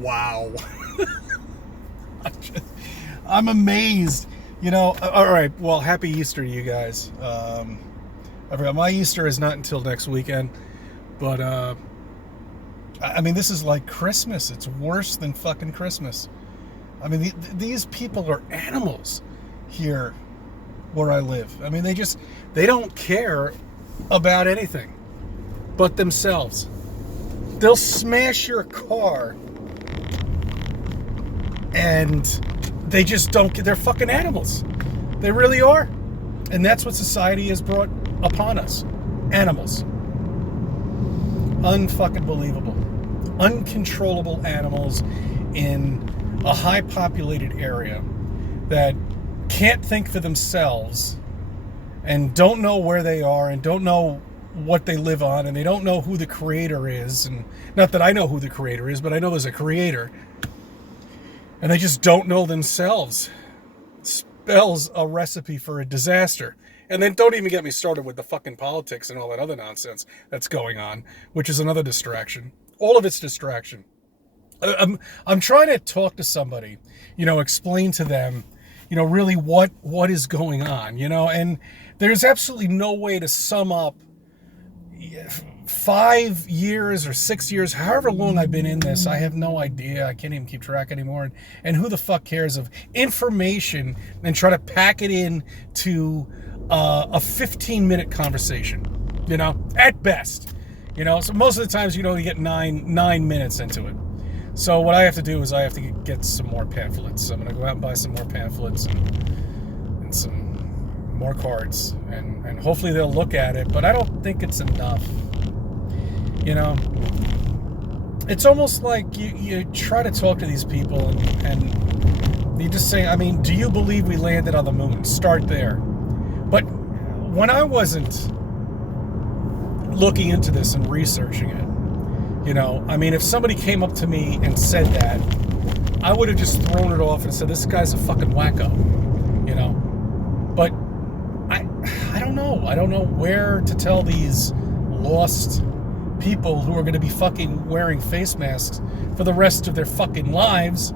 Wow. I'm amazed. All right, well, happy Easter to you guys. I forgot, my Easter is not until next weekend, but, I mean, this is like Christmas. It's worse than fucking Christmas. I mean, these people are animals here where I live. I mean, they don't care about anything but themselves. They'll smash your car and they just don't. They're fucking animals. They really are. And that's what society has brought upon us. Animals. Unfucking believable. Uncontrollable animals in a high populated area that can't think for themselves and don't know where they are and don't know what they live on, and they don't know who the creator is. And not that I know who the creator is, but I know there's a creator. And they just don't know themselves. Spells a recipe for a disaster. And then don't even get me started with the fucking politics and all that other nonsense that's going on, which is another distraction. All of it's distraction. I'm trying to talk to somebody, explain to them, really what is going on, and there's absolutely no way to sum up 5 years or 6 years, however long I've been in this. I have no idea. I can't even keep track anymore. And who the fuck cares of information and try to pack it in to a 15-minute conversation, at best. So most of the times, you get nine minutes into it. So what I have to do is I have to get some more pamphlets. I'm going to go out and buy some more pamphlets and some more cards, and hopefully they'll look at it, but I don't think it's enough. It's almost like you try to talk to these people and you just say, I mean, do you believe we landed on the moon? Start there. But when I wasn't looking into this and researching it, I mean, if somebody came up to me and said that, I would have just thrown it off and said, this guy's a fucking wacko, But I don't know. I don't know where to tell these lost people who are going to be fucking wearing face masks for the rest of their fucking lives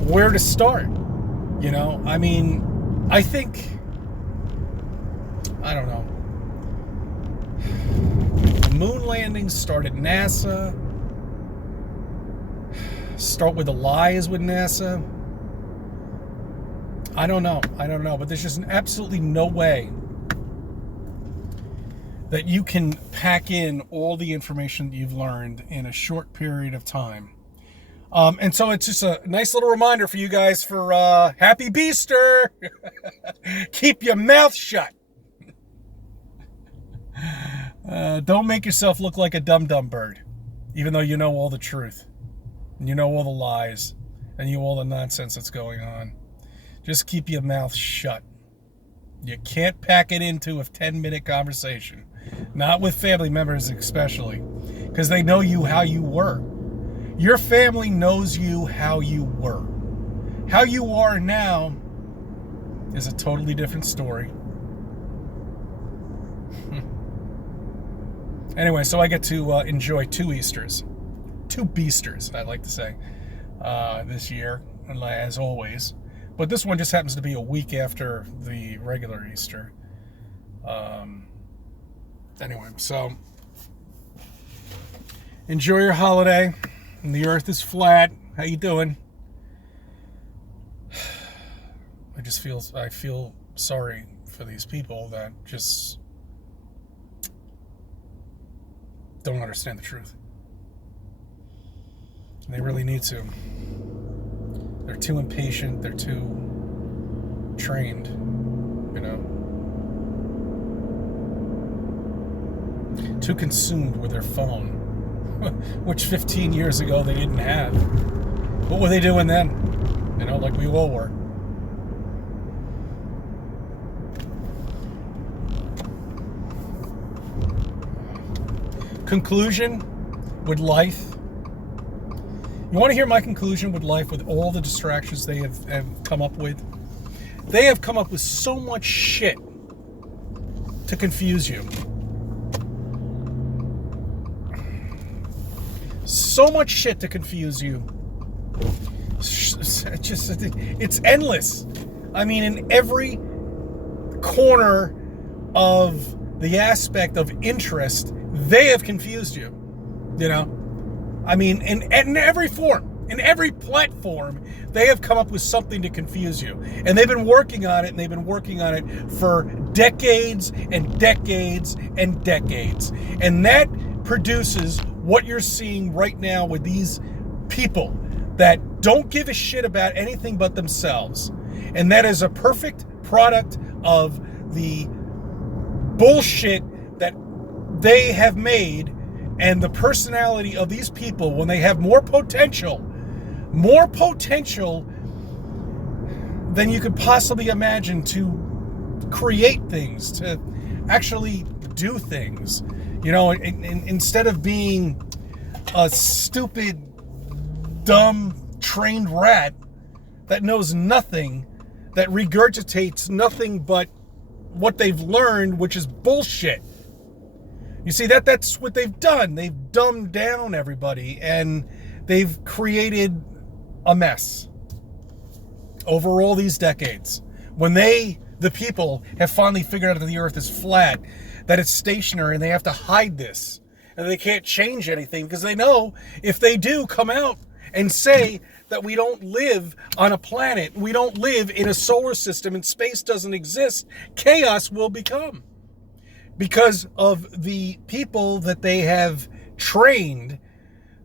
where to start. I mean, I think, I don't know. The moon landings start at NASA. Start with the lies with NASA. I don't know, but there's just absolutely no way that you can pack in all the information that you've learned in a short period of time. And so it's just a nice little reminder for you guys for Happy Beaster. Keep your mouth shut. Don't make yourself look like a dum-dum bird, even though you know all the truth. And you know all the lies. And you know all the nonsense that's going on. Just keep your mouth shut. You can't pack it into a 10-minute conversation. Not with family members especially. Because they know you how you were. Your family knows you how you were. How you are now is a totally different story. Anyway, so I get to enjoy 2 Easters. 2 Beasters, I'd like to say, this year, as always. But this one just happens to be a week after the regular Easter. Anyway, so enjoy your holiday. And the earth is flat. How you doing? I feel sorry for these people that just don't understand the truth. And they really need to. They're too impatient. They're too trained, Too consumed with their phone, which 15 years ago they didn't have. What were they doing then? Like we all were. Conclusion with life. You want to hear my conclusion with life, with all the distractions they have come up with? They have come up with so much shit to confuse you. So much shit to confuse you It's endless. I mean, in every corner of the aspect of interest, they have confused you. You know? I mean, in every form, in every platform, they have come up with something to confuse you. And they've been working on it, and they've been working on it for decades and decades and decades. And that produces what you're seeing right now with these people that don't give a shit about anything but themselves. And that is a perfect product of the bullshit that they have made, and the personality of these people when they have more potential than you could possibly imagine to create things, to actually do things. You know, instead of being a stupid, dumb, trained rat that knows nothing, that regurgitates nothing but what they've learned, which is bullshit. You see, that's what they've done. They've dumbed down everybody, and they've created a mess over all these decades. When the people, have finally figured out that the earth is flat, that it's stationary, and they have to hide this, and they can't change anything because they know if they do come out and say that we don't live on a planet, we don't live in a solar system, and space doesn't exist, chaos will become. Because of the people that they have trained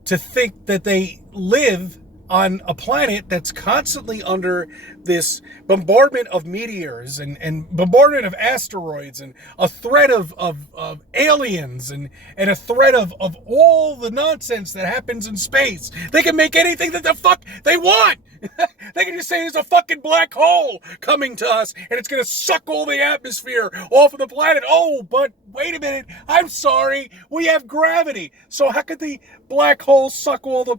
to think that they live on a planet that's constantly under this bombardment of meteors and bombardment of asteroids and a threat of aliens and a threat of all the nonsense that happens in space. They can make anything that the fuck they want. They can just say there's a fucking black hole coming to us and it's going to suck all the atmosphere off of the planet. Oh, but wait a minute. I'm sorry. We have gravity. So how could the black hole suck all the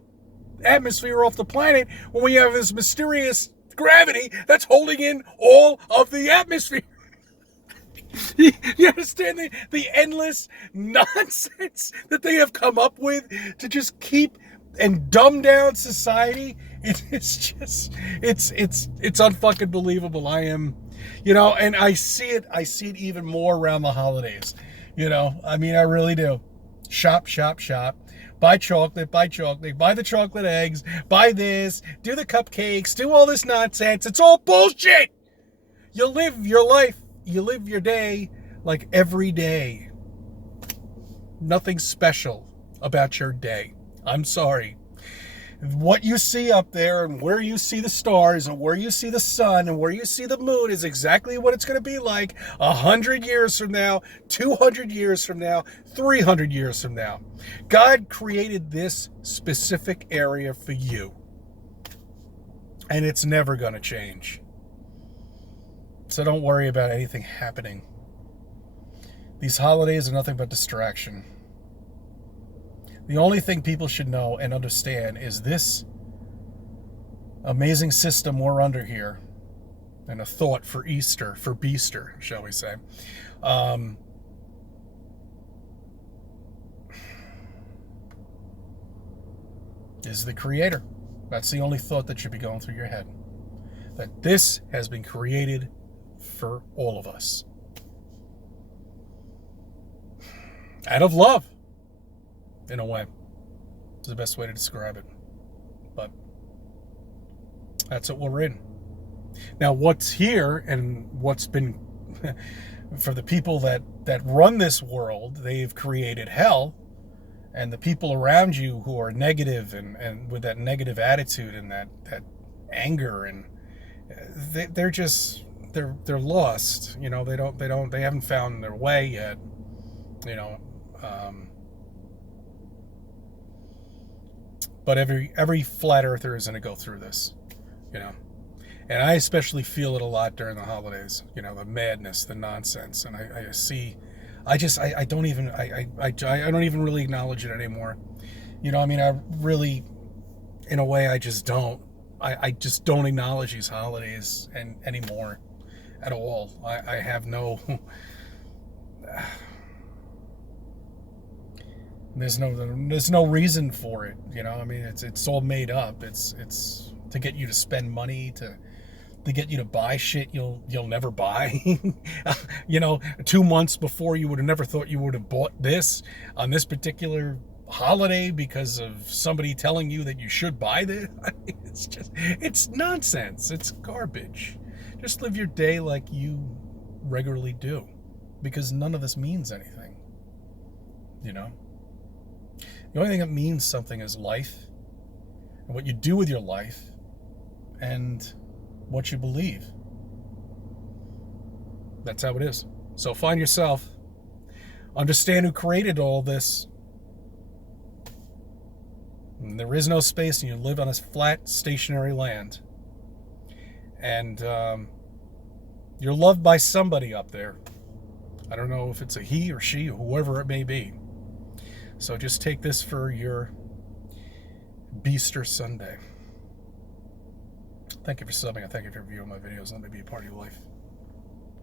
atmosphere off the planet when we have this mysterious gravity that's holding in all of the atmosphere? You understand the endless nonsense that they have come up with to just keep and dumb down society? It's just, it's unfucking believable. I am, and I see it even more around the holidays. I mean, I really do. Shop. Buy chocolate, buy the chocolate eggs, buy this, do the cupcakes, do all this nonsense. It's all bullshit. You live your life, you live your day like every day. Nothing special about your day. I'm sorry. What you see up there and where you see the stars and where you see the sun and where you see the moon is exactly what it's going to be like 100 years from now, 200 years from now, 300 years from now. God created this specific area for you, and it's never going to change. So don't worry about anything happening. These holidays are nothing but distraction. The only thing people should know and understand is this amazing system we're under here, and a thought for Easter, for Beaster, shall we say, is the creator. That's the only thought that should be going through your head. That this has been created for all of us. Out of love. In a way, is the best way to describe it. But that's what we're in. Now, what's here and what's been, for the people that run this world, they've created hell. And the people around you who are negative and with that negative attitude and that anger, and they're lost. They haven't found their way yet. But every flat earther is going to go through this, And I especially feel it a lot during the holidays, the madness, the nonsense. And I don't even really acknowledge it anymore. I really, in a way, I just don't. I just don't acknowledge these holidays anymore at all. I have no... There's no reason for it, you know. I mean, it's all made up. It's to get you to spend money, to get you to buy shit you'll never buy. You know, 2 months before, you would have never thought you would have bought this on this particular holiday because of somebody telling you that you should buy this. It's nonsense. It's garbage. Just live your day like you regularly do, because none of this means anything, you know. The only thing that means something is life, and what you do with your life, and what you believe. That's how it is. So find yourself. Understand who created all this. And there is no space, and you live on this flat, stationary land. And you're loved by somebody up there. I don't know if it's a he or she or whoever it may be. So just take this for your Beaster Sunday. Thank you for subbing, and thank you for viewing my videos. Let me be a part of your life.